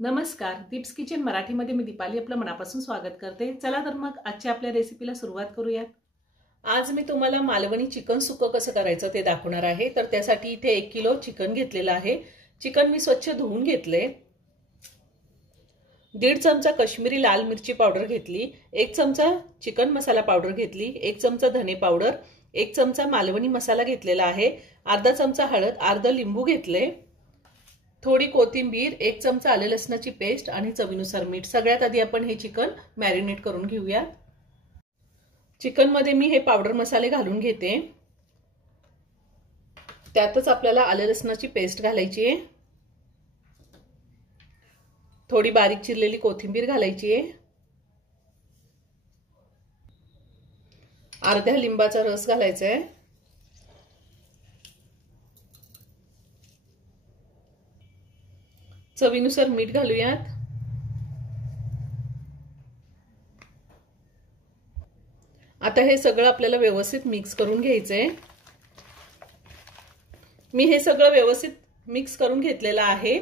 नमस्कार, दीप्स किचन मराठीमध्ये मी दीपाली आपलं मनापासून स्वागत करते। चला तर मग आजच्या आपल्या रेसिपीला सुरुवात करूयात। आज मी तुम्हाला मालवणी चिकन सुक्क कसं करायचं ते दाखवणार आहे। तर त्यासाठी इथे 1 किलो चिकन घेतलेलं आहे। चिकन मी स्वच्छ धुवून घेतले। 1.5 चमचा काश्मीरी लाल मिरची पावडर घेतली, 1 चमचा चिकन मसाला पावडर घेतली, 1 चमचा धने पावडर, 1 चमचा मालवणी मसाला घेतलेला आहे, अर्धा चमचा हळद, अर्धा लिंबू घेतले, थोडी कोथिंबीर, 1 चमचा आले लसणाची पेस्ट आणि चवीनुसार मीठ। सगळ्यात आधी आपण हे चिकन मॅरिनेट करून घेऊया। चिकन मध्ये मी हे पावडर मसाले घालून घेते। त्यातच आपल्याला आले लसणाची पेस्ट घालायची आहे, थोडी बारीक चिरलेली कोथिंबीर घालायची आहे, अर्ध्या लिंबाचा रस घालायचा आहे, चवीनुसार मीठ घालूयात। आता हे सगळं आपल्याला व्यवस्थित मिक्स करून घ्यायचंय। मी हे सगळं व्यवस्थित मिक्स करून घेतलेलं आहे।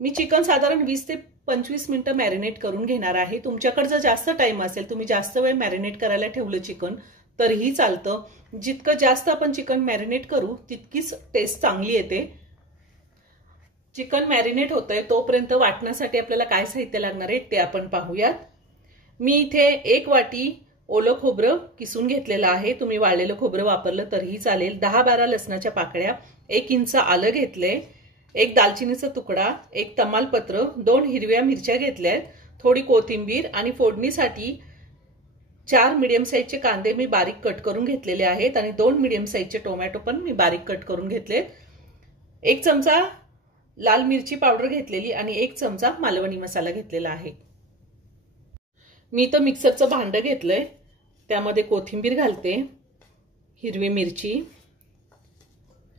मी चिकन साधारण 20 ते 25 मिनिटं मॅरिनेट करून घेणार आहे। तुमच्याकडे जर जास्त टाइम असेल, तुम्ही जास्त वेळ मॅरिनेट करायला ठेवलं चिकन तरीही चालतं। जितकं जास्त आपण चिकन मॅरिनेट करू तितकीच टेस्ट चांगली येते। चिकन मॅरिनेट होतंय तोपर्यंत वाटण्यासाठी आपल्याला काय साहित्य लागणार आहे ते आपण पाहूयात। मी इथे 1 वाटी ओलं खोबरं किसून घेतलेलं आहे। तुम्ही वाळलेलं खोबरं वापरलं तरीही चालेल। 10-12 लसणाच्या पाकळ्या, 1 इंच आलं घेतले, 1 दालचिनीचा तुकडा, 1 तमालपत्र, 2 हिरव्या मिरच्या घेतल्यात, थोडी कोथिंबीर आणि फोडणीसाठी 4 मीडियम साईजचे कांदे मी बारीक कट करून घेतलेले आहेत आणि 2 मीडियम साईजचे टोमॅटो पण मी बारीक कट करून घेतलेत। 1 चमचा लाल मिरची पावडर घेतलेली आणि 1 चमचा मालवणी मसाला घेतलेला आहे। मी तर मिक्सरचं भांड घेतलंय, त्यामध्ये कोथिंबीर घालते, हिरवी मिरची,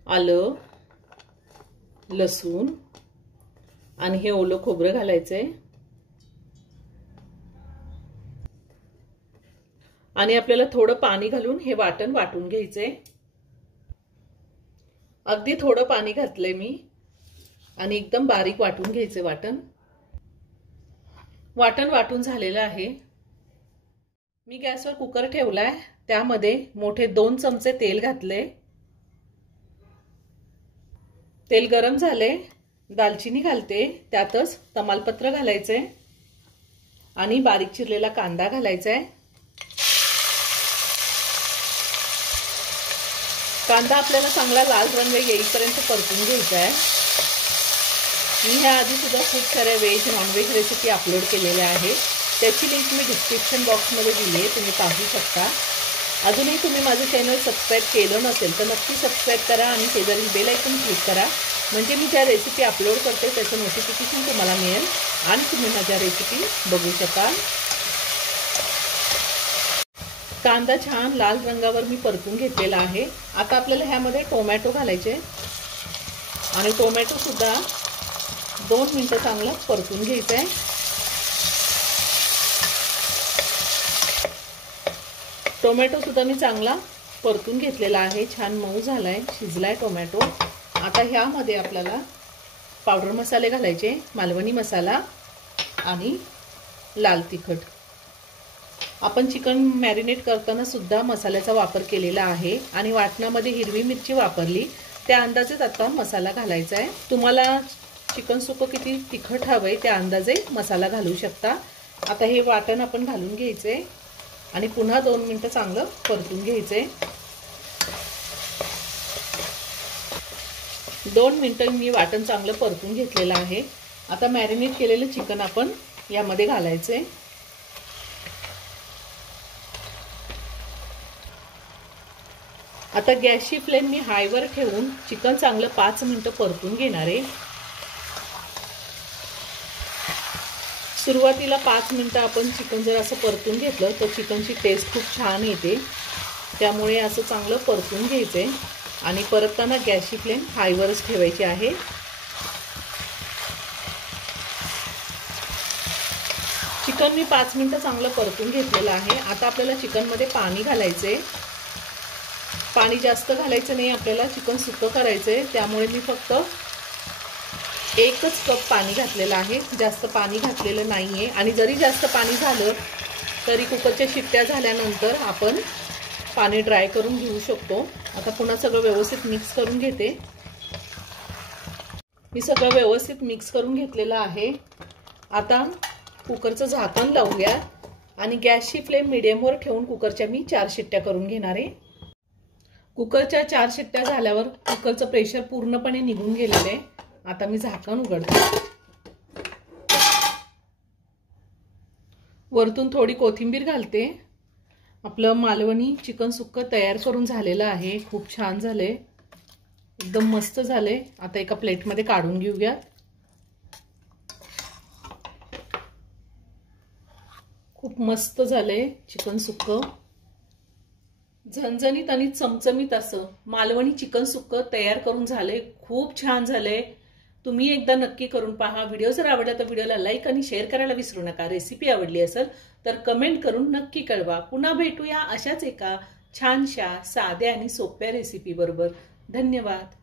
आलं, लसूण आणि हे ओलं खोबरं घालायचंय आणि आपल्याला थोडं पाणी घालून हे वाटण वाटून घ्यायचंय। अगदी थोडं पाणी घातलंय मी आणि एकदम बारीक वाटून घ्यायचे वाटण। वाटण वाटून झालेलं आहे। मी गॅसवर कुकर ठेवलाय, त्यामध्ये मोठे 2 चमचे तेल घातले। तेल गरम झाले, दालचिनी घालते, त्यातच तमालपत्र घालायचे आणि बारीक चिरलेला कांदा घालायचा आहे। कांदा आपल्याला चांगला लाल रंग येईपर्यंत परतून घ्यायचा आहे। मी ह्या आधी सुद्धा खूप साऱ्या व्हेज नॉनव्हेज रेसिपी अपलोड केलेल्या आहेत, त्याची लिंक मी डिस्क्रिप्शन बॉक्समध्ये दिली आहे, तुम्ही पाहू शकता। अजूनही तुम्ही माझं चॅनल सबस्क्राईब केलं नसेल तर नक्की सबस्क्राईब करा आणि शेजारील बेल आयकॉन क्लिक करा, म्हणजे मी ज्या रेसिपी अपलोड करते त्याचं नोटिफिकेशन तुम्हाला मिळेल आणि तुम्ही माझ्या रेसिपी बघू शकाल। कांदा छान लाल रंगावर मी परतून घेतलेला आहे। आता आपल्याला ह्यामध्ये टोमॅटो घालायचे आणि टोमॅटो सुद्धा 2 मिनिटं चांगलं परतून घ्यायचं आहे। टोमॅटो सुद्धा मी चांगला परतून घेतलेला आहे, छान मऊ झालाय, शिजलाय टोमॅटो। आता ह्यामध्ये आपल्याला पावडर मसाले घालायचे, मालवणी मसाला आणि लाल तिखट। आपण चिकन मॅरिनेट करताना सुद्धा मसाल्याचा वापर केलेला आहे आणि वाटणामध्ये हिरवी मिरची वापरली, त्या अंदाजेच आता मसाला घालायचा आहे। तुम्हाला चिकन सुक्क किती तिखट हवंय त्या अंदाजे मसाला घालू शकता। आता हे वाटण आपण घालून घ्यायचे आणि पुन्हा 2 मिनिटं चांगलं परतून घ्यायचे। 2 मिनिटं मी वाटण चांगलं परतून घेतलेलं आहे। आता मॅरिनेट केलेलं चिकन आपण यामध्ये घालायचे। आता गॅसची फ्लेम मी हायवर ठेवून चिकन चांगलं 5 मिनिटं परतून घेणार आहे। सुरुवातीला 5 मिनिटं आपण चिकन जर असं परतून घेतलं तर चिकनची टेस्ट खूप छान येते, त्यामुळे असं चांगलं परतून घ्यायचंय आणि परतताना गॅसची फ्लेम हायवरच ठेवायची आहे। चिकन मी 5 मिनिटं चांगलं परतून घेतलेलं आहे। आता आपल्याला चिकनमध्ये पाणी घालायचंय। पाणी जास्त घालायचं नाही, आपल्याला चिकन सुक्क करायचंय, त्यामुळे मी फक्त एकच कप पाणी घातलेलं आहे, जास्त पाणी घातलेलं नाहीये। आणि जरी जास्त पाणी झालं तरी कुकरच्या शिट्ट्या झाल्यानंतर आपण पाणी ड्राय करून घेऊ शकतो। आता पुन्हा सगळं व्यवस्थित मिक्स करून घेते। मी सगळं व्यवस्थित मिक्स करून घेतलेलं आहे। आता कुकरचं झाकण लावूया आणि गॅसची फ्लेम मीडियमवर ठेवून कुकरच्या मी 4 शिट्ट्या करून घेणार आहे। कुकरच्या 4 शिट्ट्या झाल्यावर कुकरचं प्रेशर पूर्णपणे निघून गेलेलं आहे। आता मी झाकण उघडते, वरतून थोडी कोथिंबीर घालते। आपलं मालवणी चिकन सुक्क तयार करून झालेलं आहे। खूप छान झाले, एकदम मस्त झाले। आता एका प्लेटमध्ये काढून घेऊया। खूप मस्त झाले चिकन सुक्क, झणझणीत आणि चमचमीत असं मालवणी चिकन सुक्क तयार करून झाले। खूप छान झाले, तुम्ही एकदा नक्की करून पहा। व्हिडिओ जर आवडला तर व्हिडिओला लाईक आणि शेअर करायला विसरू नका। रेसिपी आवडली असेल तर कमेंट करून नक्की कळवा। पुन्हा भेटूया अशाच एका छानशा साध्या आणि सोप्या रेसिपी बरोबर। धन्यवाद।